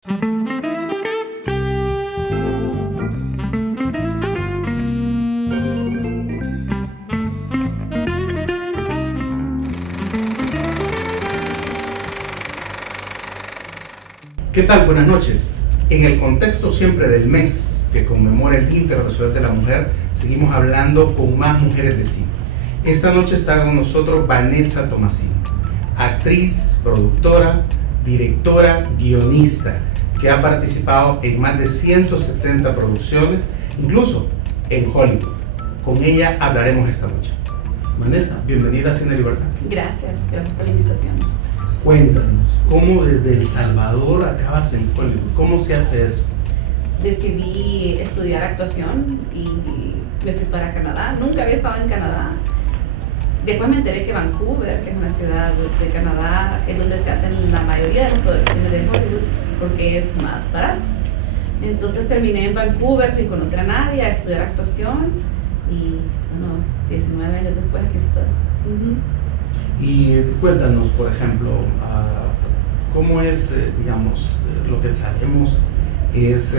¿Qué tal? Buenas noches. En el contexto siempre del mes que conmemora el Día Internacional de la Mujer, seguimos hablando con más mujeres de cine. Esta noche está con nosotros Vanessa Tomasino, actriz, productora, directora, guionista, que ha participado en más de 170 producciones, incluso en Hollywood. Con ella hablaremos esta noche. Vanessa, bienvenida a Cine Libertad. Gracias por la invitación. Cuéntanos, ¿cómo desde El Salvador acabas en Hollywood? ¿Cómo se hace eso? Decidí estudiar actuación y me fui para Canadá. Nunca había estado en Canadá. Después me enteré que Vancouver, que es una ciudad de Canadá, es donde se hacen la mayoría de las producciones de Hollywood porque es más barato. Entonces terminé en Vancouver sin conocer a nadie, a estudiar actuación y bueno, 19 años después aquí estoy. Y cuéntanos, por ejemplo, cómo es, digamos, lo que sabemos es,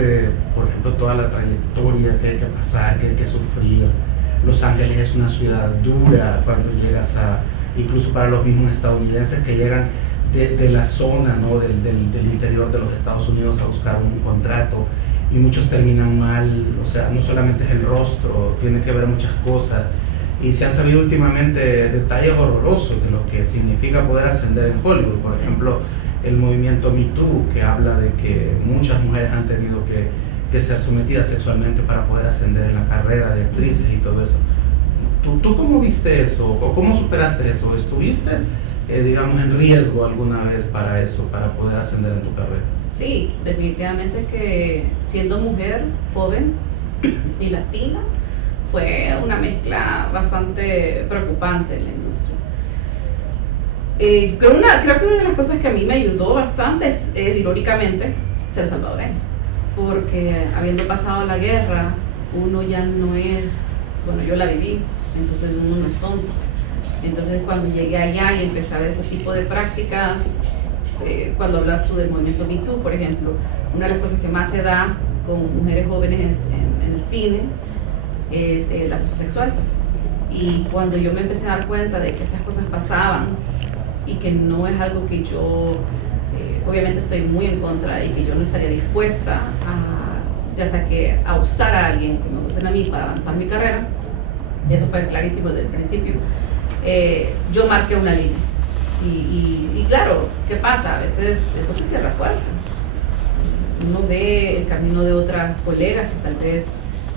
por ejemplo, toda la trayectoria que hay que pasar, que hay que sufrir. Los Ángeles es una ciudad dura cuando llegas incluso para los mismos estadounidenses que llegan de la zona, ¿no? del interior de los Estados Unidos a buscar un contrato, y muchos terminan mal. O sea, no solamente es el rostro, tiene que ver muchas cosas. Y se han sabido últimamente detalles horrorosos de lo que significa poder ascender en Hollywood. Por ejemplo, el movimiento Me Too, que habla de que muchas mujeres han tenido que ser sometidas sexualmente para poder ascender en la carrera de actrices y todo eso. ¿Tú cómo viste eso? ¿O cómo superaste eso? ¿Estuviste, digamos, en riesgo alguna vez para eso, para poder ascender en tu carrera? Sí, definitivamente que siendo mujer, joven y latina, fue una mezcla bastante preocupante en la industria. Creo que una de las cosas que a mí me ayudó bastante es irónicamente, ser salvadoreña. Porque habiendo pasado la guerra, uno ya no es, bueno, yo la viví, entonces uno no es tonto. Entonces cuando llegué allá y empecé a ver ese tipo de prácticas, cuando hablas tú del movimiento Me Too, por ejemplo, una de las cosas que más se da con mujeres jóvenes en el cine es el abuso sexual. Y cuando yo me empecé a dar cuenta de que esas cosas pasaban y que no es algo que yo obviamente estoy muy en contra y que yo no estaría dispuesta a, ya sea que a usar a alguien que me usen a mí para avanzar mi carrera, eso fue clarísimo desde el principio. Yo marqué una línea y claro, ¿qué pasa? A veces eso te cierra puertas. Uno ve el camino de otras colegas que tal vez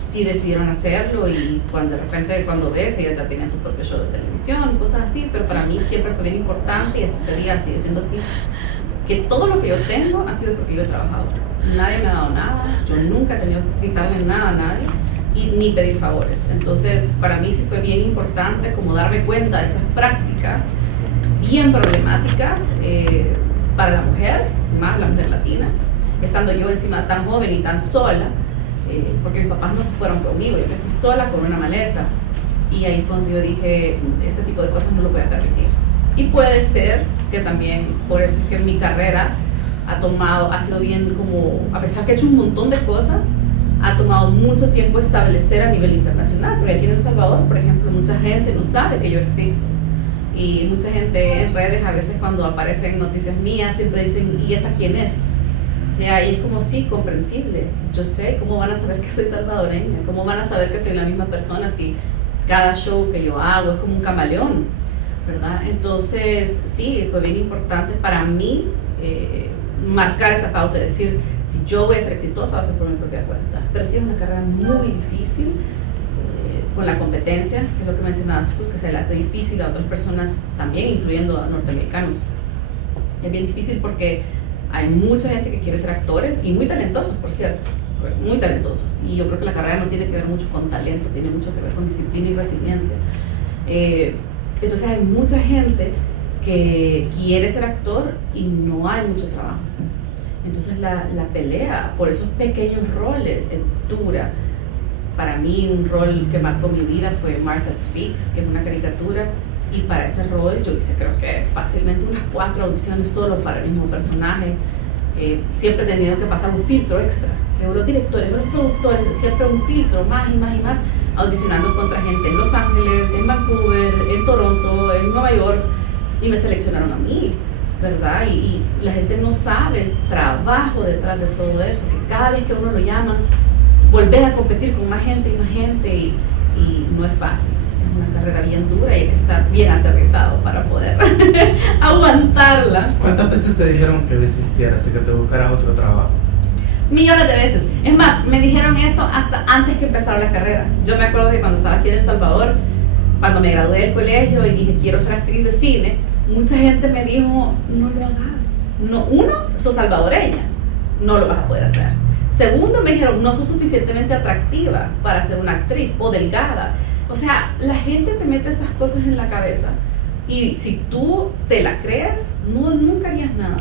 sí decidieron hacerlo y de repente cuando ves, ellas ya tenían su propio show de televisión, cosas así, pero para mí siempre fue bien importante, y hasta este día sigue siendo así, que todo lo que yo tengo ha sido porque yo he trabajado. Nadie me ha dado nada, yo nunca he tenido que quitarme nada a nadie y ni pedir favores. Entonces para mí sí fue bien importante como darme cuenta de esas prácticas bien problemáticas para la mujer, más la mujer latina, estando yo encima tan joven y tan sola. Porque mis papás no se fueron conmigo, yo me fui sola con una maleta, y ahí fue donde yo dije, este tipo de cosas no lo voy a permitir. Y puede ser que también por eso es que mi carrera ha sido bien como, a pesar que he hecho un montón de cosas, ha tomado mucho tiempo establecer a nivel internacional, porque aquí en El Salvador, por ejemplo, mucha gente no sabe que yo existo, y mucha gente en redes a veces cuando aparecen noticias mías siempre dicen, ¿y esa quién es? Y es como, sí, comprensible. Yo sé, ¿cómo van a saber que soy salvadoreña? ¿Cómo van a saber que soy la misma persona si cada show que yo hago es como un camaleón? ¿Verdad? Entonces, sí, fue bien importante para mí marcar esa pauta y decir, si yo voy a ser exitosa, va a ser por mi propia cuenta. Pero sí es una carrera muy difícil, con la competencia, que es lo que mencionabas tú, que se le hace difícil a otras personas también, incluyendo a norteamericanos. Es bien difícil porque hay mucha gente que quiere ser actores y muy talentosos, por cierto, muy talentosos. Y yo creo que la carrera no tiene que ver mucho con talento, tiene mucho que ver con disciplina y resiliencia. Entonces hay mucha gente que quiere ser actor y no hay mucho trabajo. Entonces la pelea por esos pequeños roles es dura. Para mí un rol que marcó mi vida fue Martha Speaks, que es una caricatura, y para ese rol yo hice creo que fácilmente unas 4 audiciones solo para el mismo personaje. siempre he tenido que pasar un filtro extra, que los directores, los productores, siempre un filtro más y más y más, audicionando contra gente en Los Ángeles, en Vancouver, en Toronto, en Nueva York, y me seleccionaron a mí, ¿verdad? Y la gente no sabe el trabajo detrás de todo eso, que cada vez que uno lo llama, volver a competir con más gente, y no es fácil. Es una carrera bien dura y hay que estar bien aterrizado para poder aguantarla. ¿Cuántas veces te dijeron que desistieras y que te buscaras otro trabajo? Millones de veces. Es más, me dijeron eso hasta antes que empezara la carrera. Yo me acuerdo que cuando estaba aquí en El Salvador, cuando me gradué del colegio y dije quiero ser actriz de cine, mucha gente me dijo, no lo hagas. No, uno, sos salvadoreña, no lo vas a poder hacer. Segundo, me dijeron, no sos suficientemente atractiva para ser una actriz o delgada. O sea, la gente te mete estas cosas en la cabeza y si tú te la crees, nunca harías nada.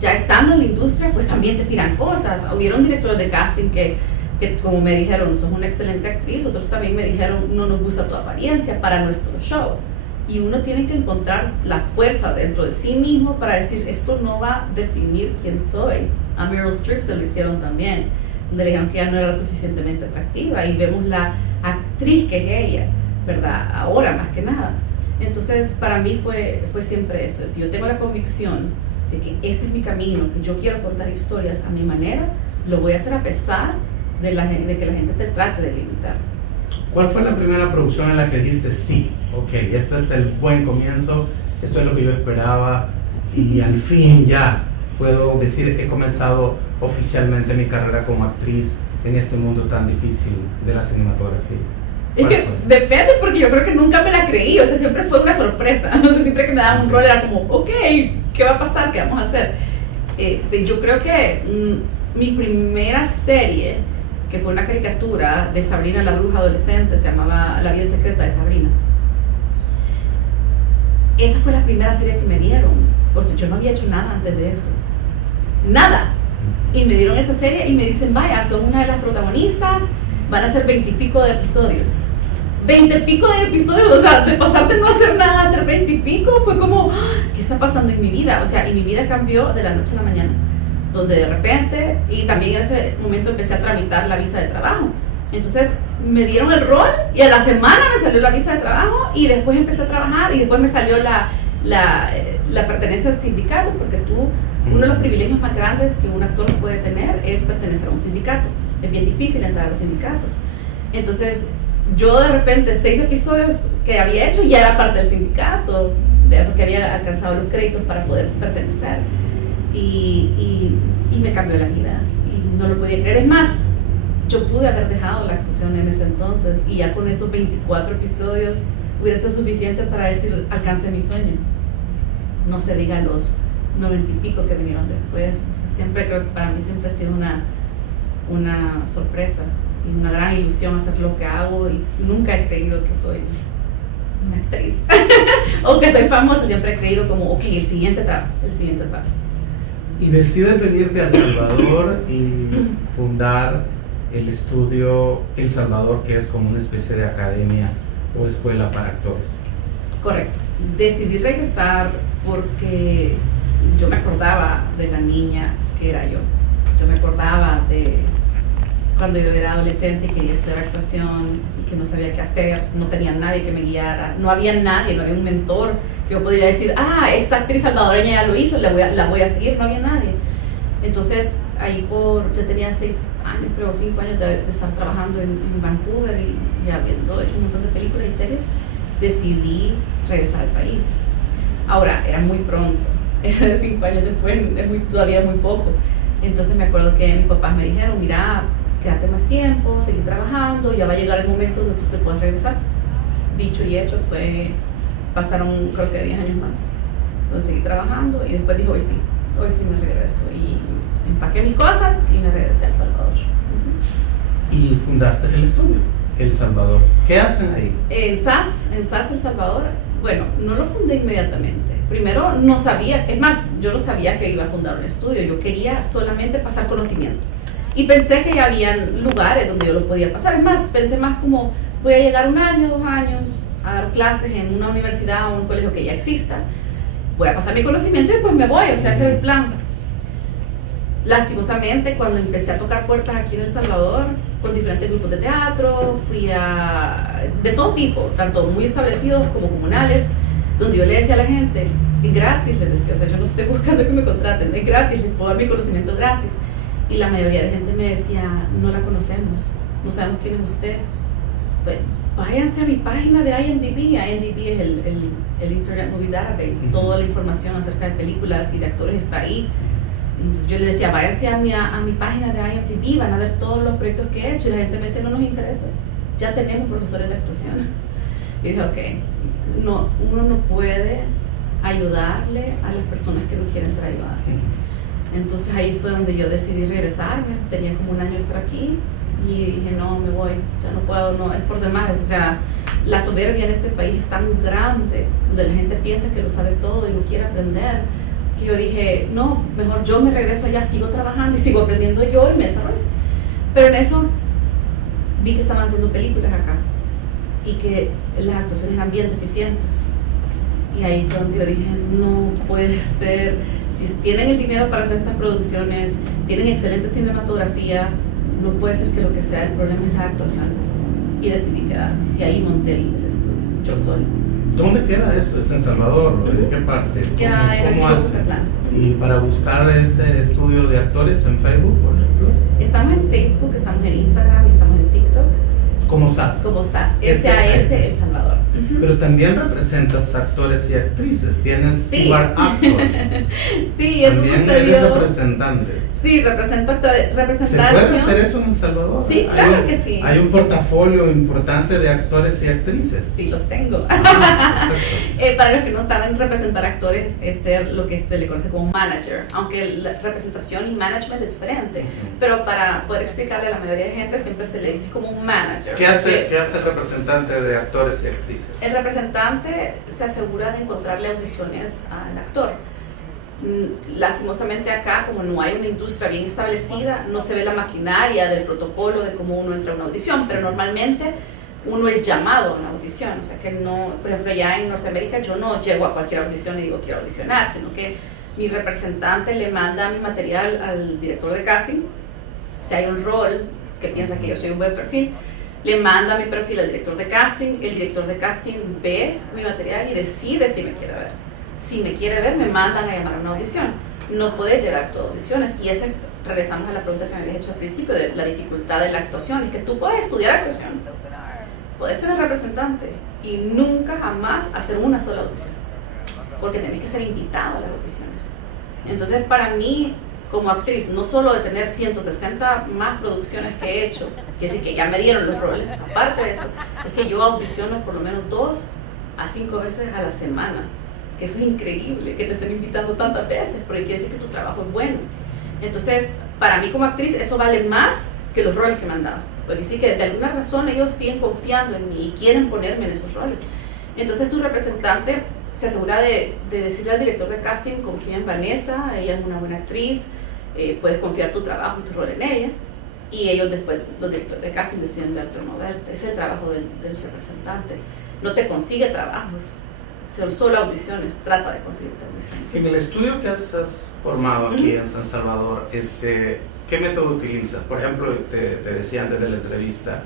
Ya estando en la industria, pues también te tiran cosas. Hubieron directores de casting que como me dijeron, sos una excelente actriz, otros también me dijeron, no nos gusta tu apariencia para nuestro show. Y uno tiene que encontrar la fuerza dentro de sí mismo para decir, esto no va a definir quién soy. A Meryl Streep se lo hicieron también, donde le dijeron que ella no era suficientemente atractiva y vemos la actriz que es ella, ¿verdad? Ahora más que nada. Entonces, para mí fue siempre eso. Si yo tengo la convicción de que ese es mi camino, que yo quiero contar historias a mi manera, lo voy a hacer a pesar de que la gente te trate de limitar. ¿Cuál fue la primera producción en la que dijiste, sí, ok, este es el buen comienzo, esto es lo que yo esperaba y al fin ya puedo decir que he comenzado oficialmente mi carrera como actriz en este mundo tan difícil de la cinematografía? Es que depende, porque yo creo que nunca me la creí, o sea, siempre fue una sorpresa. O sea, siempre que me daban un rol era como, ok, ¿qué va a pasar? ¿Qué vamos a hacer? Yo creo que mi primera serie, que fue una caricatura de Sabrina la bruja adolescente, se llamaba La vida secreta de Sabrina. Esa fue la primera serie que me dieron. O sea, yo no había hecho nada antes de eso. Nada. Y me dieron esa serie y me dicen, vaya, son una de las protagonistas, van a ser 20 y pico de episodios. 20 y pico de episodios, o sea, de pasarte no hacer nada a hacer 20 y pico, fue como, ¿qué está pasando en mi vida? O sea, y mi vida cambió de la noche a la mañana, donde de repente, y también en ese momento empecé a tramitar la visa de trabajo. Entonces me dieron el rol y a la semana me salió la visa de trabajo y después empecé a trabajar y después me salió la pertenencia al sindicato, porque uno de los privilegios más grandes que un actor puede tener es pertenecer a un sindicato. Es bien difícil entrar a los sindicatos. Entonces yo de repente 6 episodios que había hecho ya era parte del sindicato, porque había alcanzado los créditos para poder pertenecer y me cambió la vida y no lo podía creer. Es más, yo pude haber dejado la actuación en ese entonces y ya con esos 24 episodios hubiera sido suficiente para decir alcancé mi sueño, no se diga los 90 y pico que vinieron después. O sea, siempre creo que para mí siempre ha sido una sorpresa y una gran ilusión hacer lo que hago y nunca he creído que soy una actriz o que soy famosa. Siempre he creído como, ok, el siguiente trabajo. Y decides venirte a El Salvador y fundar el estudio El Salvador, que es como una especie de academia o escuela para actores. Correcto. Decidí regresar porque yo me acordaba de la niña que era yo. Yo me acordaba de cuando yo era adolescente y quería estudiar actuación y que no sabía qué hacer, no tenía nadie que me guiara, no había nadie, no había un mentor que yo podría decir, esta actriz salvadoreña ya lo hizo, la voy a seguir, no había nadie. Entonces, ahí ya tenía 6 años, creo, 5 años de estar trabajando en Vancouver y habiendo hecho un montón de películas y series, decidí regresar al país. Ahora, era muy pronto, 5 años después, todavía muy poco. Entonces me acuerdo que mis papás me dijeron, mira, quédate más tiempo, seguir trabajando, ya va a llegar el momento donde tú te puedas regresar. Dicho y hecho, pasaron creo que 10 años más, donde seguí trabajando y después dije, hoy sí me regreso. Y empaqué mis cosas y me regresé a El Salvador. Y fundaste el estudio El Salvador. ¿Qué hacen ahí? En SAS El Salvador, bueno, no lo fundé inmediatamente. Primero no sabía, es más, yo no sabía que iba a fundar un estudio, yo quería solamente pasar conocimiento. Y pensé que ya habían lugares donde yo lo podía pasar. Es más, pensé más como, voy a llegar 1 año, 2 años a dar clases en una universidad o un colegio que ya exista. Voy a pasar mi conocimiento y después me voy, o sea, ese era el plan. lastimosamente, cuando empecé a tocar puertas aquí en El Salvador, con diferentes grupos de teatro, fui de todo tipo, tanto muy establecidos como comunales, donde yo le decía a la gente, es gratis, les decía, o sea, yo no estoy buscando que me contraten, es gratis, les puedo dar mi conocimiento gratis. Y la mayoría de gente me decía, no la conocemos, no sabemos quién es usted. Pues váyanse a mi página de IMDb. IMDb es el Internet Movie Database, toda la información acerca de películas y de actores está ahí. Entonces yo le decía, váyanse a mi página de IMDb, van a ver todos los proyectos que he hecho. Y la gente me dice, no nos interesa, ya tenemos profesores de actuación. Y dije, ok, uno no puede ayudarle a las personas que no quieren ser ayudadas. Entonces ahí fue donde yo decidí regresarme. Tenía como un año de estar aquí y dije, no, me voy, ya no puedo, no, es por demás. O sea, la soberbia en este país es tan grande, donde la gente piensa que lo sabe todo y no quiere aprender, que yo dije, no, mejor yo me regreso allá, sigo trabajando y sigo aprendiendo yo y me desarrollo. Pero en eso vi que estaban haciendo películas acá y que las actuaciones eran bien deficientes. Y ahí fue donde yo dije, no puede ser, si tienen el dinero para hacer estas producciones, tienen excelente cinematografía, no puede ser que lo que sea el problema es las actuaciones. Y decidí quedarme, y ahí monté el estudio, yo sola. ¿Dónde queda eso? ¿Es en Salvador? ¿En qué parte? Queda en ¿Cómo hace? Y para buscar este estudio de actores en Facebook, por ejemplo. Estamos en Facebook, estamos en Instagram y estamos en TikTok. Como SAS. Como SAS, SAS El Salvador. Pero también representas actores y actrices, tienes sí. Steward Actors. Sí, eso también sucedió. Eres representantes. Sí, represento actores. ¿Se puede hacer eso en El Salvador? Sí, claro que sí. Hay un portafolio importante de actores y actrices. Sí, los tengo. Para los que no saben, representar actores es ser lo que se le conoce como manager, aunque la representación y management es diferente. Pero para poder explicarle a la mayoría de gente, siempre se le dice como un manager. ¿Qué hace el representante de actores y actrices? El representante se asegura de encontrarle audiciones al actor. Lastimosamente acá, como no hay una industria bien establecida, no se ve la maquinaria del protocolo de cómo uno entra a una audición, pero normalmente uno es llamado a una audición. O sea que no, por ejemplo, ya en Norteamérica yo no llego a cualquier audición y digo quiero audicionar, sino que mi representante le manda mi material al director de casting. Si hay un rol que piensa que yo soy un buen perfil, le manda mi perfil al director de casting, el director de casting ve mi material y decide si me quiere ver. Si me quiere ver, me mandan a llamar a una audición. No puede llegar a todas audiciones. Y regresamos a la pregunta que me habías hecho al principio de la dificultad de la actuación. Es que tú puedes estudiar actuación, puedes ser el representante y nunca jamás hacer una sola audición, porque tenés que ser invitado a las audiciones. Entonces, para mí, como actriz, no solo de tener 160 más producciones que he hecho, que decir que ya me dieron los roles, aparte de eso, es que yo audiciono por lo menos 2 a 5 veces a la semana. Que eso es increíble, que te estén invitando tantas veces, porque quiere decir que tu trabajo es bueno. Entonces, para mí como actriz, eso vale más que los roles que me han dado. Porque sí que de alguna razón ellos siguen confiando en mí y quieren ponerme en esos roles. Entonces, tu representante se asegura de decirle al director de casting, confía en Vanessa, ella es una buena actriz, puedes confiar tu trabajo y tu rol en ella. Y ellos después, los directores de casting deciden verte o no verte. Ese es el trabajo del representante. No te consigue trabajos. Son solo audiciones, trata de conseguirte audiciones. En el estudio que has formado aquí en San Salvador, ¿qué método utilizas? Por ejemplo, te decía antes de la entrevista,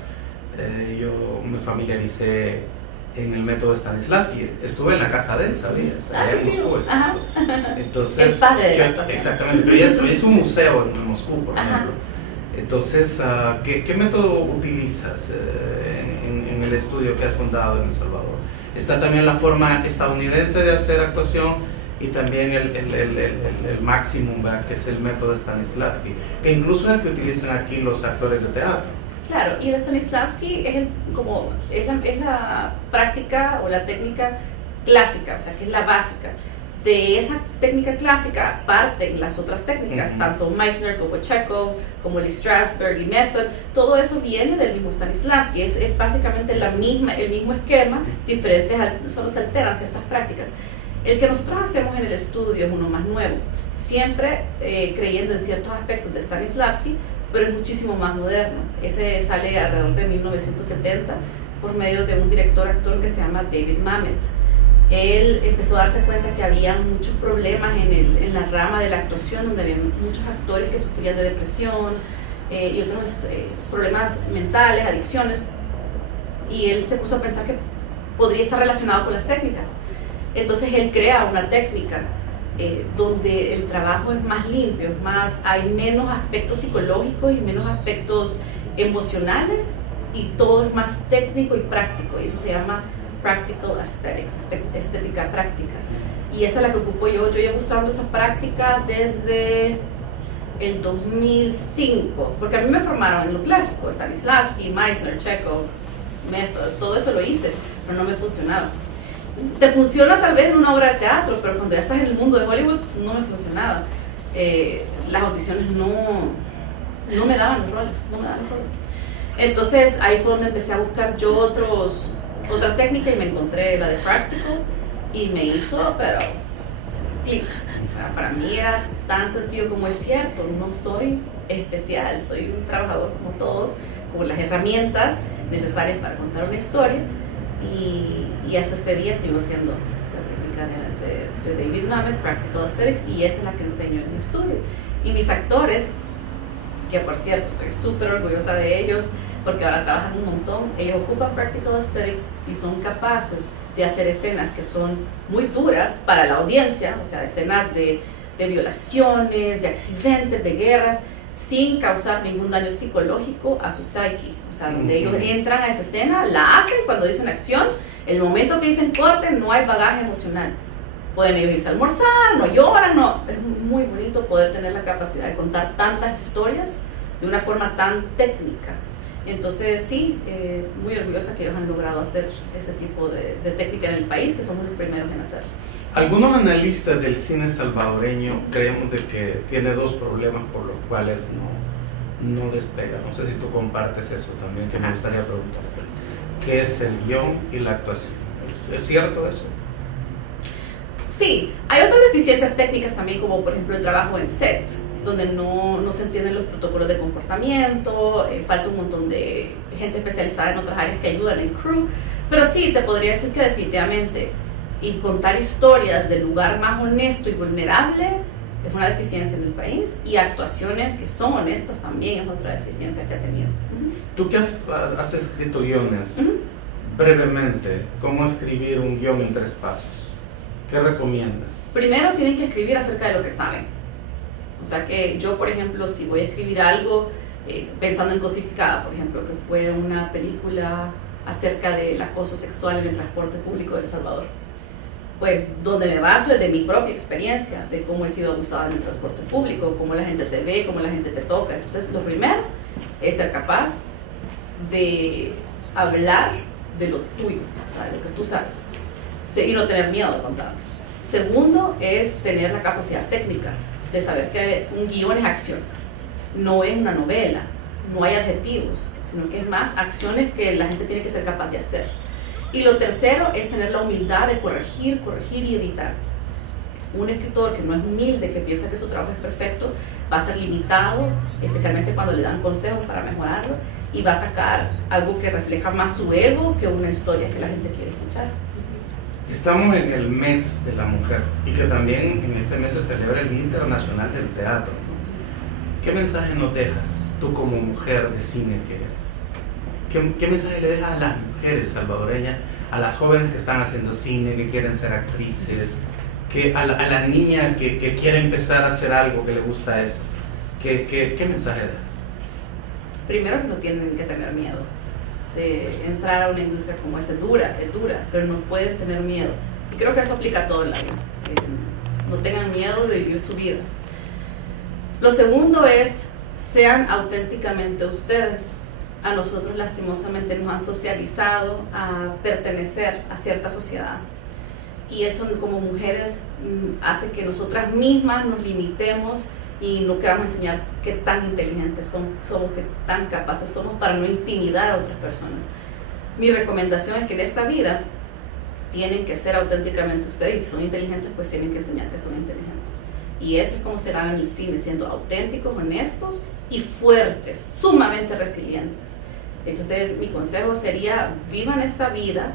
yo me familiaricé en el método Stanislavski. Estuve en la casa de él, ¿sabías? Allá en Moscú. Entonces, el padre de la actuación. Exactamente, pero ella hizo un museo en Moscú, por ejemplo. Entonces, ¿qué método utilizas en el estudio que has fundado en El Salvador? Está también la forma estadounidense de hacer actuación y también el maximum, ¿verdad? Que es el método Stanislavski, que incluso es el que utilizan aquí los actores de teatro. Claro, y el Stanislavski es la práctica o la técnica clásica, o sea, que es la básica. De esa técnica clásica parten las otras técnicas, tanto Meisner como Chekhov, como el Strasberg y Method, todo eso viene del mismo Stanislavski, es básicamente el mismo esquema, solo se alteran ciertas prácticas. El que nosotros hacemos en el estudio es uno más nuevo, siempre creyendo en ciertos aspectos de Stanislavski, pero es muchísimo más moderno. Ese sale alrededor de 1970 por medio de un director-actor que se llama David Mamet. él empezó a darse cuenta que había muchos problemas en la rama de la actuación, donde había muchos actores que sufrían de depresión y otros problemas mentales, adicciones, y él se puso a pensar que podría estar relacionado con las técnicas. Entonces él crea una técnica donde el trabajo es más limpio, hay menos aspectos psicológicos y menos aspectos emocionales, y todo es más técnico y práctico, y eso se llama Practical Aesthetics, estética práctica. Y esa es la que ocupo yo. Yo llevo usando esa práctica desde el 2005, porque a mí me formaron en lo clásico, Stanislavski, Meisner, Chekhov, Method, todo eso lo hice, pero no me funcionaba. Te funciona tal vez en una obra de teatro, pero cuando ya estás en el mundo de Hollywood no me funcionaba. Las audiciones no me daban los roles, Entonces ahí fue donde empecé a buscar yo otra técnica, y me encontré la de Practical y me hizo, pero clic. O sea, para mí era tan sencillo como es cierto, no soy especial, soy un trabajador como todos, con las herramientas necesarias para contar una historia, y hasta este día sigo haciendo la técnica de David Mamet, Practical Aesthetics, y esa es la que enseño en mi estudio. Y mis actores, que por cierto estoy súper orgullosa de ellos, porque ahora trabajan un montón, ellos ocupan Practical Aesthetics y son capaces de hacer escenas que son muy duras para la audiencia, o sea, escenas de violaciones, de accidentes, de guerras, sin causar ningún daño psicológico a su psyche. O sea, donde ellos entran a esa escena, la hacen cuando dicen acción, el momento que dicen corte, no hay bagaje emocional. Pueden ellos irse a almorzar, no lloran, no. Es muy bonito poder tener la capacidad de contar tantas historias de una forma tan técnica. Entonces sí, muy orgullosa que ellos han logrado hacer ese tipo de técnica en el país, que somos los primeros en hacerlo. Algunos analistas del cine salvadoreño creemos de que tiene dos problemas por los cuales no despega. No sé si tú compartes eso también, que me gustaría preguntarte. ¿Qué es el guión y la actuación? ¿Es cierto eso? Sí, hay otras deficiencias técnicas también, como por ejemplo el trabajo en set, donde no se entienden los protocolos de comportamiento, falta un montón de gente especializada en otras áreas que ayudan en crew, pero sí, te podría decir que definitivamente, y contar historias del lugar más honesto y vulnerable es una deficiencia en el país, y actuaciones que son honestas también es otra deficiencia que ha tenido. Tú que has escrito guiones, brevemente, ¿cómo escribir un guión en 3 pasos? ¿Qué recomiendas? Primero tienen que escribir acerca de lo que saben. O sea que yo, por ejemplo, si voy a escribir algo, pensando en Cosificada, por ejemplo, que fue una película acerca del acoso sexual en el transporte público de El Salvador, pues donde me baso es de mi propia experiencia, de cómo he sido abusada en el transporte público, cómo la gente te ve, cómo la gente te toca. Entonces, lo primero es ser capaz de hablar de lo tuyo, o sea, de lo que tú sabes, y no tener miedo de contarlo. Segundo es tener la capacidad técnica de saber que un guión es acción, no es una novela, no hay adjetivos, sino que es más acciones que la gente tiene que ser capaz de hacer. Y lo tercero es tener la humildad de corregir y editar. Un escritor que no es humilde, que piensa que su trabajo es perfecto, va a ser limitado, especialmente cuando le dan consejos para mejorarlo, y va a sacar algo que refleja más su ego que una historia que la gente quiere escuchar. Estamos en el mes de la mujer, y que también en este mes se celebra el Día Internacional del Teatro. ¿Qué mensaje nos dejas tú como mujer de cine que eres? ¿Qué mensaje le dejas a las mujeres salvadoreñas, a las jóvenes que están haciendo cine, que quieren ser actrices, a la niña que quiere empezar a hacer algo, que le gusta eso? ¿Qué mensaje das? Primero, que no tienen que tener miedo de entrar a una industria como esa. Es dura, pero no pueden tener miedo. Y creo que eso aplica a todo en la vida. No tengan miedo de vivir su vida. Lo segundo es, sean auténticamente ustedes. A nosotros lastimosamente nos han socializado a pertenecer a cierta sociedad, y eso como mujeres hace que nosotras mismas nos limitemos y no queramos enseñar qué tan inteligentes somos, qué tan capaces somos, para no intimidar a otras personas. Mi recomendación es que en esta vida tienen que ser auténticamente ustedes, y si son inteligentes, pues tienen que enseñar que son inteligentes. Y eso es como se gana en el cine, siendo auténticos, honestos y fuertes, sumamente resilientes. Entonces mi consejo sería: vivan esta vida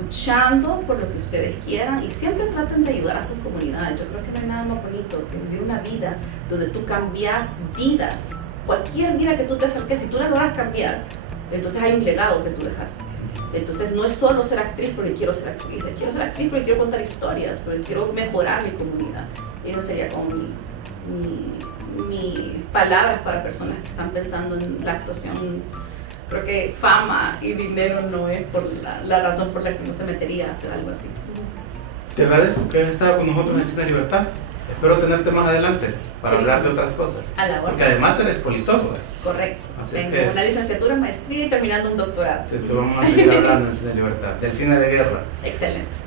luchando por lo que ustedes quieran y siempre traten de ayudar a su comunidad. Yo creo que no hay nada más bonito que vivir una vida donde tú cambias vidas. Cualquier vida que tú te acerques, si tú la logras cambiar, entonces hay un legado que tú dejas. Entonces no es solo ser actriz porque quiero ser actriz, quiero ser actriz porque quiero contar historias, porque quiero mejorar mi comunidad. Y esa sería como mi palabras para personas que están pensando en la actuación. Creo que fama y dinero no es por la razón por la que uno se metería a hacer algo así. Te agradezco que hayas estado con nosotros en Cine Libertad. Espero tenerte más adelante para hablar de otras cosas. A la hora. Porque además eres politóloga. Correcto. Así es Tengo que una licenciatura, maestría y terminando un doctorado. te vamos a seguir hablando en Cine Libertad, del cine de guerra. Excelente.